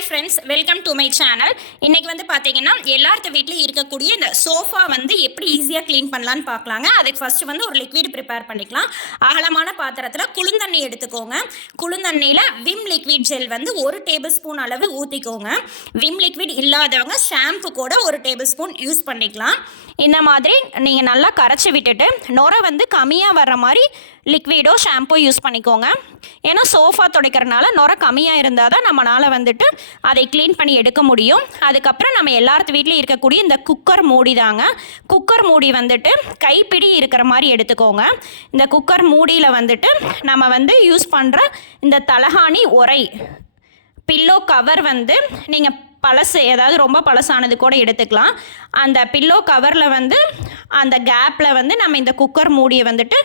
Hi friends welcome to my channel இன்னைக்கு வந்து பார்த்தீங்கன்னா எல்லார்த்த வீட்லேயும் இருக்கக்கூடிய இந்த சோஃபா வந்து எப்படி ஈஸியாக க்ளீன் பண்ணலான்னு பார்க்கலாங்க அதுக்கு ஃபஸ்ட்டு வந்து ஒரு லிக்விட் ப்ரிப்பேர் பண்ணிக்கலாம். அகலமான பாத்திரத்தில் குளுந்தண்ணி எடுத்துக்கோங்க. குளுந்தண்ணியில் விம் லிக்விட் ஜெல் வந்து ஒரு டேபிள் ஸ்பூன் அளவு ஊற்றிக்கோங்க விம் லிக்விட் இல்லாதவங்க ஷாம்பு கூட ஒரு டேபிள் ஸ்பூன் யூஸ் பண்ணிக்கலாம். இந்த மாதிரி நீங்கள் நல்லா கரைச்சி விட்டுட்டு நுரை வந்து கம்மியாக வர்ற மாதிரி லிக்விடோ ஷாம்பு யூஸ் பண்ணிக்கோங்க. ஏன்னா சோஃபா துடைக்கிறனால நுர கம்மியாக இருந்தால் தான் நம்மளால் வந்துட்டு அதை க்ளீன் பண்ணி எடுக்க முடியும். அதுக்கப்புறம் நம்ம எல்லாத்து வீட்லேயும் இருக்கக்கூடிய இந்த குக்கர் மூடி தாங்க. குக்கர் மூடி வந்துட்டு கைப்பிடி இருக்கிற மாதிரி எடுத்துக்கோங்க. இந்த குக்கர் மூடியில் வந்துட்டு நம்ம வந்து யூஸ் பண்ணுற இந்த தலகாணி உரை. பில்லோ கவர் வந்து நீங்கள் பழசு ஏதாவது ரொம்ப பழசானது கூட எடுத்துக்கலாம். அந்த பில்லோ கவரில் வந்து அந்த கேப்பில் வந்து நம்ம இந்த குக்கர் மூடியை வந்துட்டு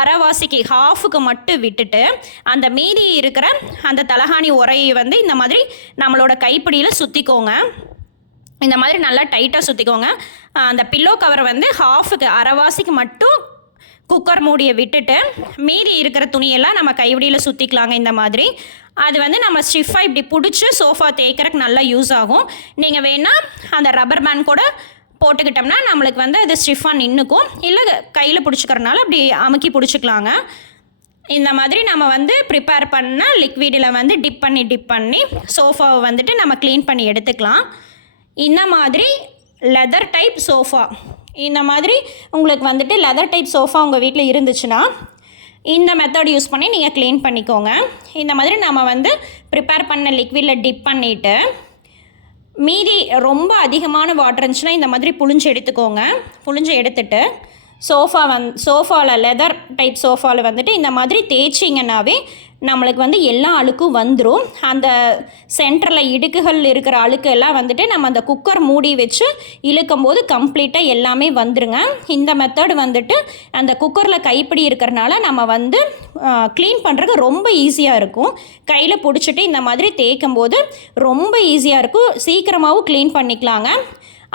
அரைவாசிக்கு ஹாஃபுக்கு மட்டும் விட்டுட்டு அந்த மீதி இருக்கிற அந்த தலகாணி உரையை வந்து இந்த மாதிரி நம்மளோட கைப்பிடியில் சுற்றிக்கோங்க இந்த மாதிரி நல்லா டைட்டாக சுற்றிக்கோங்க அந்த பில்லோ கவரை வந்து ஹாஃபுக்கு அரைவாசிக்கு மட்டும் குக்கர் மூடியை விட்டுட்டு மீதி இருக்கிற துணியெல்லாம் நம்ம கைவிடியில் சுற்றிக்கலாங்க இந்த மாதிரி. அது வந்து நம்ம ஸ்டிஃபாக இப்படி பிடிச்சி சோஃபா தேய்க்கிறதுக்கு நல்லா யூஸ் ஆகும். நீங்கள் வேணால் அந்த ரப்பர் பேண்ட் கூட போட்டுக்கிட்டோம்னா நம்மளுக்கு வந்து அது ஸ்டிஃபாக நின்றுக்கும் இல்லை கையில் பிடிச்சிக்கிறனால அப்படி அமுக்கி பிடிச்சிக்கலாங்க. இந்த மாதிரி நம்ம வந்து ப்ரிப்பேர் பண்ணால் லிக்விடில் வந்து டிப் பண்ணி டிப் பண்ணி சோஃபாவை வந்துட்டு நம்ம க்ளீன் பண்ணி எடுத்துக்கலாம். இந்த மாதிரி லெதர் டைப் சோஃபா இந்த மாதிரி உங்களுக்கு வந்துட்டு லெதர் டைப் சோஃபா உங்கள் வீட்டில் இருந்துச்சுன்னா இந்த மெத்தட் யூஸ் பண்ணி நீங்கள் க்ளீன் பண்ணிக்கோங்க. இந்த மாதிரி நம்ம வந்து ப்ரிப்பேர் பண்ண லிக்விடில் டிப் பண்ணிவிட்டு மீதி ரொம்ப அதிகமான வாட்டர் இருந்துச்சுன்னா இந்த மாதிரி புளிஞ்சு எடுத்துக்கோங்க. புளிஞ்சு எடுத்துட்டு சோஃபா வந் சோஃபாவில் லெதர் டைப் சோஃபாவில் வந்துட்டு இந்த மாதிரி தேய்ச்சிங்கன்னாவே நம்மளுக்கு வந்து எல்லா அழுக்கும் வந்துடும் அந்த சென்டரில் இடுக்குகள் இருக்கிற அழுக்கு எல்லாம் வந்துட்டு நம்ம அந்த குக்கர் மூடி வச்சு இழுக்கும் போது கம்ப்ளீட்டாக எல்லாமே வந்துருங்க. இந்த மெத்தட் வந்துட்டு அந்த குக்கரில் கைப்பிடி இருக்கிறனால நம்ம வந்து க்ளீன் பண்ணுறதுக்கு ரொம்ப ஈஸியாக இருக்கும். கையில் பிடிச்சிட்டு இந்த மாதிரி தேய்க்கும் போது ரொம்ப ஈஸியாக இருக்கும். சீக்கிரமாகவும் க்ளீன் பண்ணிக்கலாங்க.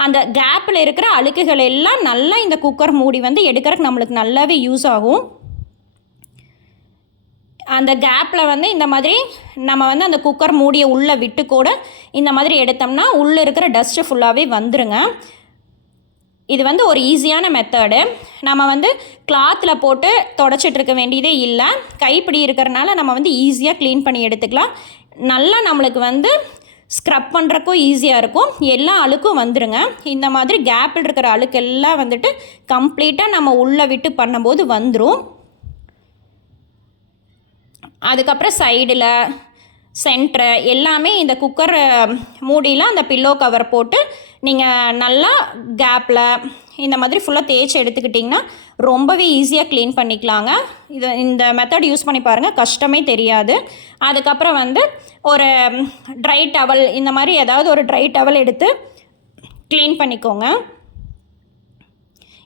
அந்த கேப்பில் இருக்கிற அழுக்குகள் எல்லாம் நல்லா இந்த குக்கர் மூடி வந்து எடுக்கிறதுக்கு நம்மளுக்கு நல்லாவே யூஸ் ஆகும். அந்த கேப்பில் வந்து இந்த மாதிரி நம்ம வந்து அந்த குக்கர் மூடியை உள்ளே விட்டு கூட இந்த மாதிரி எடுத்தோம்னா உள்ளே இருக்கிற டஸ்ட்டு ஃபுல்லாகவே வந்துருங்க. இது வந்து ஒரு ஈஸியான மெத்தடு நம்ம வந்து கிளாத்தில் போட்டு தொடச்சிட்ருக்க வேண்டியதே இல்லை. கைப்பிடி இருக்கிறனால நம்ம வந்து ஈஸியாக க்ளீன் பண்ணி எடுத்துக்கலாம். நல்லா நம்மளுக்கு வந்து ஸ்க்ரப் பண்ணுறக்கும் ஈஸியாக இருக்கும். எல்லா அழுக்கும் வந்துருங்க. இந்த மாதிரி கேப்பில் இருக்கிற அழுக்கெல்லாம் வந்துட்டு கம்ப்ளீட்டாக நம்ம உள்ளே விட்டு பண்ணும்போது வந்துடும் அதுக்கப்புறம் சைடில் சென்ட்ரு எல்லாமே இந்த குக்கர் மூடியில் அந்த பில்லோ கவர் போட்டு நீங்கள் நல்லா கேப்பில் இந்த மாதிரி ஃபுல்லாக தேய்ச்சி எடுத்துக்கிட்டிங்கன்னா ரொம்பவே ஈஸியாக க்ளீன் பண்ணிக்கலாங்க. இது இந்த மெத்தட் யூஸ் பண்ணி பாருங்கள் கஷ்டமே தெரியாது. அதுக்கப்புறம் வந்து ஒரு ட்ரை டவல் இந்த மாதிரி ஏதாவது ஒரு ட்ரை டவல் எடுத்து க்ளீன் பண்ணிக்கோங்க.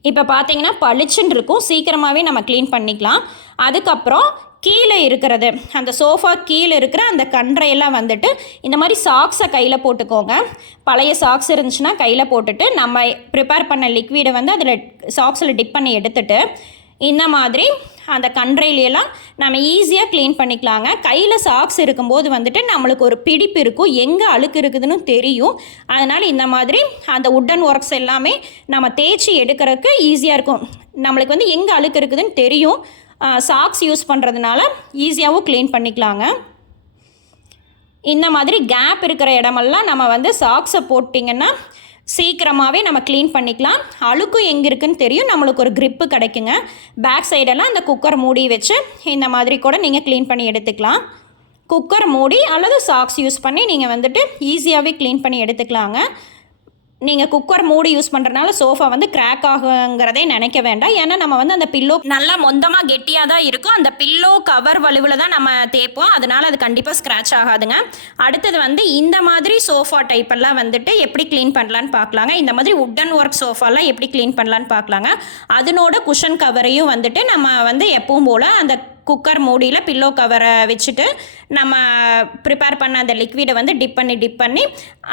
இப்போ பார்த்தீங்கன்னா பளிச்சுன்னு இருக்கும் சீக்கிரமாகவே நம்ம க்ளீன் பண்ணிக்கலாம். அதுக்கப்புறம் கீழே இருக்கிறது. அந்த சோஃபா கீழே இருக்கிற அந்த கன்றையெல்லாம் வந்துட்டு இந்த மாதிரி சாக்ஸை கையில் போட்டுக்கோங்க. பழைய சாக்ஸ் இருந்துச்சுன்னா கையில் போட்டுட்டு நம்ம ப்ரிப்பேர் பண்ண லிக்விடை வந்து அதில் சாக்ஸில் டிப் பண்ணி எடுத்துட்டு இந்த மாதிரி அந்த கன்றையிலையெல்லாம் நம்ம ஈஸியாக க்ளீன் பண்ணிக்கலாங்க. கையில் சாக்ஸ் இருக்கும்போது வந்துட்டு நம்மளுக்கு ஒரு பிடிப்பு இருக்கும். எங்கே அழுக்கு இருக்குதுன்னு தெரியும். அதனால் இந்த மாதிரி அந்த உட்டன் ஒர்க்ஸ் எல்லாமே நம்ம தேய்ச்சி எடுக்கிறதுக்கு ஈஸியாக இருக்கும். நம்மளுக்கு வந்து எங்கே அழுக்கு இருக்குதுன்னு தெரியும். சாக்ஸ் யூஸ் பண்ணுறதுனால ஈஸியாகவும் க்ளீன் பண்ணிக்கலாங்க. இந்த மாதிரி கேப் இருக்கிற இடமெல்லாம் நம்ம வந்து சாக்ஸை போட்டிங்கன்னா சீக்கிரமாகவே நம்ம க்ளீன் பண்ணிக்கலாம். அழுக்கும் எங்கே இருக்குன்னு தெரியும். நம்மளுக்கு ஒரு க்ரிப்பு கிடைக்குங்க. பேக் சைடெல்லாம் அந்த குக்கர் மூடி வச்சு இந்த மாதிரி கூட நீங்கள் க்ளீன் பண்ணி எடுத்துக்கலாம். குக்கர் மூடி அல்லது சாக்ஸ் யூஸ் பண்ணி நீங்கள் வந்துட்டு ஈஸியாகவே க்ளீன் பண்ணி எடுத்துக்கலாங்க. நீங்கள் குக்கர் மூடி யூஸ் பண்ணுறதுனால சோஃபா வந்து கிராக் ஆகுங்கிறதே நினைக்க வேண்டாம். ஏன்னா நம்ம வந்து அந்த பில்லோ நல்லா மொந்தமாக கெட்டியாக தான் இருக்கும். அந்த பில்லோ கவர் வலுவில் தான் நம்ம தேய்ப்போம். அதனால் அது கண்டிப்பாக ஸ்க்ராட்ச் ஆகாதுங்க. அடுத்தது வந்து இந்த மாதிரி சோஃபா டைப்பெல்லாம் வந்துட்டு எப்படி க்ளீன் பண்ணலான்னு பார்க்கலாங்க. இந்த மாதிரி உட்டன் ஒர்க் சோஃபாலாம் எப்படி க்ளீன் பண்ணலான்னு பார்க்கலாங்க. அதனோட குஷன் கவரையும் வந்துட்டு நம்ம வந்து எப்பவும் போல் அந்த குக்கர் மூடியில் பில்லோ கவரை வச்சுட்டு நம்ம ப்ரிப்பேர் பண்ண அந்த லிக்விடை வந்து டிப் பண்ணி டிப் பண்ணி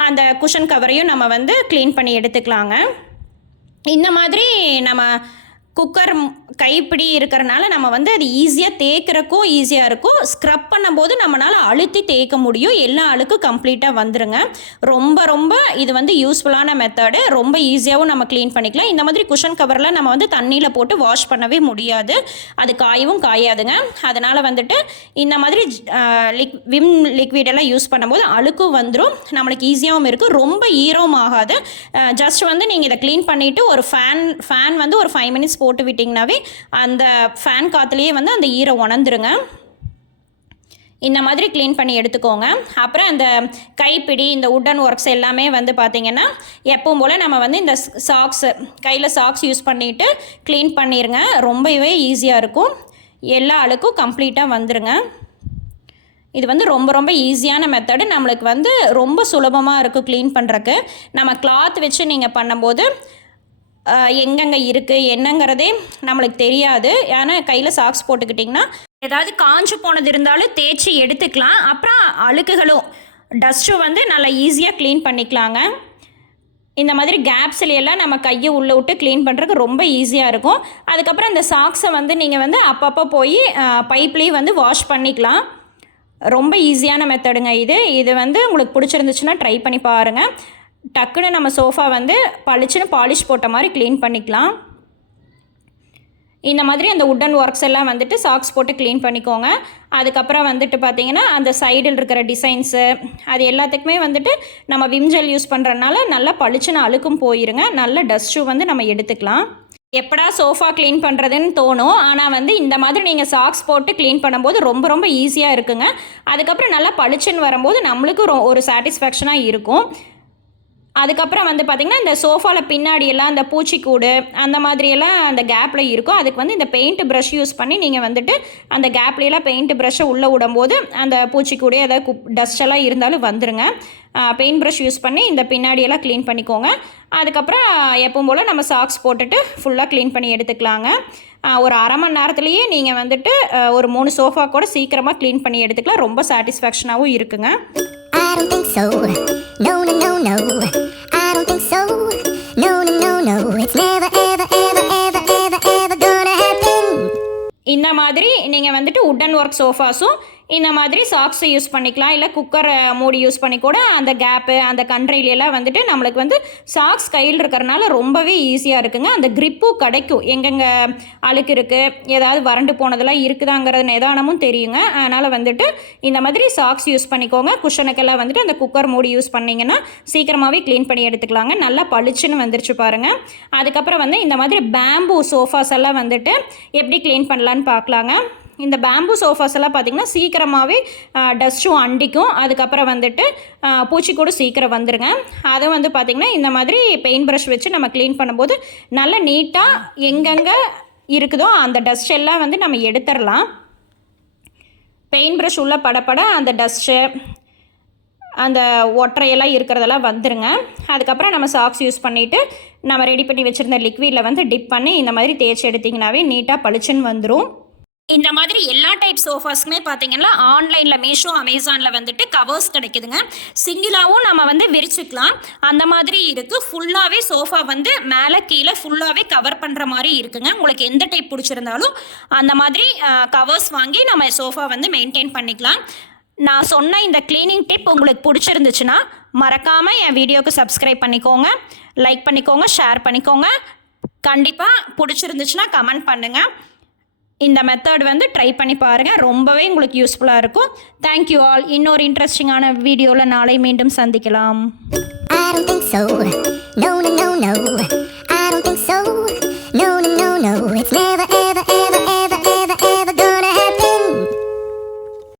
அந்த குஷன் கவரையும் நம்ம வந்து க்ளீன் பண்ணி எடுத்துக்கலாங்க. இந்த மாதிரி நம்ம குக்கர் கைப்பிடி இருக்கிறனால நம்ம வந்து அது ஈஸியாக தேய்க்கிறக்கும் ஈஸியாக இருக்கும். ஸ்க்ரப் பண்ணும்போது நம்மளால் அழுத்தி தேய்க்க முடியும். எல்லா அழுக்கும் கம்ப்ளீட்டாக வந்துருங்க. ரொம்ப ரொம்ப இது வந்து யூஸ்ஃபுல்லான மெத்தடு ரொம்ப ஈஸியாகவும் நம்ம க்ளீன் பண்ணிக்கலாம். இந்த மாதிரி குஷன் கவரில் நம்ம வந்து தண்ணியில் போட்டு வாஷ் பண்ணவே முடியாது. அது காயவும் காயாதுங்க. அதனால் வந்துட்டு இந்த மாதிரி லிக் விம் லிக்விடெல்லாம் யூஸ் பண்ணும்போது அழுக்கும் வந்துடும் நம்மளுக்கு ஈஸியாகவும் இருக்கும். ரொம்ப ஈரமும் ஆகாது. ஜஸ்ட் வந்து நீங்கள் இதை க்ளீன் பண்ணிவிட்டு ஒரு ஃபேன் ஃபேன் வந்து ஒரு ஃபைவ் மினிட்ஸ் போட்டு விட்டிங்கனாவே அந்த ஃபேன் காற்றுலேயே வந்து அந்த ஈரம் உணர்ந்துருங்க. இந்த மாதிரி க்ளீன் பண்ணி எடுத்துக்கோங்க. அப்புறம் அந்த கைப்பிடி இந்த உட்டன் ஒர்க்ஸ் எல்லாமே வந்து பார்த்திங்கன்னா எப்பவும் போல் நம்ம வந்து இந்த சாக்ஸு கையில் சாக்ஸ் யூஸ் பண்ணிவிட்டு க்ளீன் பண்ணிடுங்க ரொம்பவே ஈஸியாக இருக்கும். எல்லா அழுக்கும் கம்ப்ளீட்டாக வந்துடுங்க இது வந்து ரொம்ப ரொம்ப ஈஸியான மெத்தடு நம்மளுக்கு வந்து ரொம்ப சுலபமாக இருக்கும் க்ளீன் பண்ணுறக்கு நம்ம கிளாத் வச்சு நீங்கள் பண்ணும்போது எங்கெங்கே இருக்குது என்னங்கிறதே நம்மளுக்கு தெரியாது. ஏன்னா கையில் சாக்ஸ் போட்டுக்கிட்டிங்கன்னா ஏதாவது காஞ்சு போனது இருந்தாலும் தேய்ச்சி எடுத்துக்கலாம். அப்புறம் அழுக்குகளும் டஸ்ட்டும் வந்து நல்லா ஈஸியாக க்ளீன் பண்ணிக்கலாங்க. இந்த மாதிரி கேப்ஸ்லையெல்லாம் நம்ம கையை உள்ளே விட்டு க்ளீன் பண்ணுறதுக்கு ரொம்ப ஈஸியாக இருக்கும். அதுக்கப்புறம் இந்த சாக்ஸை வந்து நீங்கள் வந்து அப்பப்போ போய் பைப்லேயும் வந்து வாஷ் பண்ணிக்கலாம். ரொம்ப ஈஸியான மெத்தடுங்க இது. இது வந்து உங்களுக்கு பிடிச்சிருந்துச்சுன்னா ட்ரை பண்ணி பாருங்கள் டக்குன்னு நம்ம சோஃபா வந்து பளிச்சுன்னு பாலிஷ் போட்ட மாதிரி க்ளீன் பண்ணிக்கலாம். இந்த மாதிரி அந்த உட்டன் ஒர்க்ஸ் எல்லாம் வந்துட்டு சாக்ஸ் போட்டு க்ளீன் பண்ணிக்கோங்க. அதுக்கப்புறம் வந்துட்டு பார்த்தீங்கன்னா அந்த சைடில் இருக்கிற டிசைன்ஸு அது எல்லாத்துக்குமே வந்துட்டு நம்ம விம்ஜெல் யூஸ் பண்ணுறதுனால நல்லா பளிச்சுன்னு அழுக்கும் போயிருங்க. நல்ல டஸ்ட்டும் வந்து நம்ம எடுத்துக்கலாம். எப்படா சோஃபா க்ளீன் பண்ணுறதுன்னு தோணும். ஆனால் வந்து இந்த மாதிரி நீங்கள் சாக்ஸ் போட்டு க்ளீன் பண்ணும்போது ரொம்ப ரொம்ப ஈஸியாக இருக்குங்க. அதுக்கப்புறம் நல்லா பளிச்சுன்னு வரும்போது நம்மளுக்கும் ரொ- ஒரு சாட்டிஸ்ஃபேக்ஷனாக இருக்கும். அதுக்கப்புறம் வந்து பார்த்திங்கன்னா இந்த சோஃபாவில் பின்னாடியெல்லாம் அந்த பூச்சிக்கூடு அந்த மாதிரியெல்லாம் அந்த கேப்பில் இருக்கும். அதுக்கு வந்து இந்த பெயிண்ட் ப்ரஷ் யூஸ் பண்ணி நீங்கள் வந்துட்டு அந்த கேப்லையெல்லாம் பெயிண்ட் ப்ரஷ்ஷை உள்ளே விடும்போது அந்த பூச்சிக்கூடு ஏதாவது குப் டஸ்ட் எல்லாம் இருந்தாலும் வந்துருங்க. பெயிண்ட் ப்ரஷ் யூஸ் பண்ணி இந்த பின்னாடியெல்லாம் க்ளீன் பண்ணிக்கோங்க. அதுக்கப்புறம் எப்பவும் போல் நம்ம சாக்ஸ் போட்டுட்டு ஃபுல்லாக க்ளீன் பண்ணி எடுத்துக்கலாங்க. ஒரு அரை மணி நேரத்துலேயே நீங்கள் வந்துட்டு ஒரு மூணு சோஃபா கூட சீக்கிரமாக க்ளீன் பண்ணி எடுத்துக்கலாம். ரொம்ப சாட்டிஸ்ஃபேக்ஷனாகவும் இருக்குங்க. I don't think so. No, no, no, no. I don't think so. No, no, no, no. It's never, ever, ever, ever, ever, ever gonna happen. இந்த மாதிரி நீங்கள் வந்துட்டு உட்டன் ஒர்க் சோஃபாஸும் இந்த மாதிரி சாக்ஸ் யூஸ் பண்ணிக்கலாம். இல்லை குக்கரை மூடி யூஸ் பண்ணி கூட அந்த கேப்பு அந்த கண்ட்ரிலெல்லாம் வந்துட்டு நம்மளுக்கு வந்து சாக்ஸ் கையில் இருக்கிறனால ரொம்பவே ஈஸியாக இருக்குங்க. அந்த கிரிப்பும் கிடைக்கும். எங்கெங்கே அழுக்கு இருக்குது ஏதாவது வறண்டு போனதெல்லாம் இருக்குதாங்கிறது நிதானமும் தெரியுங்க. அதனால் வந்துட்டு இந்த மாதிரி சாக்ஸ் யூஸ் பண்ணிக்கோங்க. குஷனுக்கெல்லாம் வந்துட்டு அந்த குக்கர் மூடி யூஸ் பண்ணிங்கன்னா சீக்கிரமாகவே க்ளீன் பண்ணி எடுத்துக்கலாங்க. நல்லா பளிச்சுன்னு வந்துருச்சு பாருங்கள் அதுக்கப்புறம் வந்து இந்த மாதிரி பேம்பு சோஃபாஸ் எல்லாம் வந்துட்டு எப்படி க்ளீன் பண்ணலான்னு பார்க்கலாங்க. இந்த பேம்பு சோஃபாஸ் எல்லாம் பார்த்திங்கன்னா சீக்கிரமாகவே டஸ்ட்டும் அண்டிக்கும். அதுக்கப்புறம் வந்துட்டு பூச்சி கூட சீக்கிரம் வந்துடுங்க அதை வந்து பார்த்திங்கன்னா இந்த மாதிரி பெயிண்ட் ப்ரஷ் வச்சு நம்ம க்ளீன் பண்ணும்போது நல்லா நீட்டாக எங்கெங்கே இருக்குதோ அந்த டஸ்ட் எல்லாம் வந்து நம்ம எடுத்துடலாம். பெயிண்ட் ப்ரஷ் உள்ள படப்பட அந்த டஸ்ட்டு அந்த ஒற்றையெல்லாம் இருக்கிறதெல்லாம் வந்துருங்க. அதுக்கப்புறம் நம்ம சாக்ஸ் யூஸ் பண்ணிவிட்டு நம்ம ரெடி பண்ணி வச்சுருந்த லிக்விடில் வந்து டிப் பண்ணி இந்த மாதிரி தேய்ச்சி எடுத்திங்கனாவே நீட்டாக பளிச்சுன்னு வந்துடும் இந்த மாதிரி எல்லா டைப் சோஃபாஸ்க்குமே பார்த்தீங்கன்னா ஆன்லைனில் மீஷோ அமேசானில் வந்துட்டு கவர்ஸ் கிடைக்குதுங்க. சிங்கிளாகவும் நம்ம வந்து விரிச்சுக்கலாம். அந்த மாதிரி இருக்குது ஃபுல்லாகவே சோஃபா வந்து மேலே கீழே ஃபுல்லாகவே கவர் பண்ணுற மாதிரி இருக்குங்க. உங்களுக்கு எந்த டைப் பிடிச்சிருந்தாலும் அந்த மாதிரி கவர்ஸ் வாங்கி நம்ம சோஃபா வந்து மெயின்டைன் பண்ணிக்கலாம். நான் சொன்ன இந்த க்ளீனிங் டிப் உங்களுக்கு பிடிச்சிருந்துச்சுன்னா மறக்காமல் என் வீடியோவுக்கு சப்ஸ்கிரைப் பண்ணிக்கோங்க. லைக் பண்ணிக்கோங்க ஷேர் பண்ணிக்கோங்க. கண்டிப்பாக பிடிச்சிருந்துச்சுன்னா கமெண்ட் பண்ணுங்கள் இந்த மெத்தட் வந்து ட்ரை பண்ணி பாருங்கள் ரொம்பவே உங்களுக்கு யூஸ்ஃபுல்லாக இருக்கும். தேங்க்யூ ஆல் இன்னொரு இன்ட்ரெஸ்டிங்கான வீடியோவில் நாளை மீண்டும் சந்திக்கலாம்.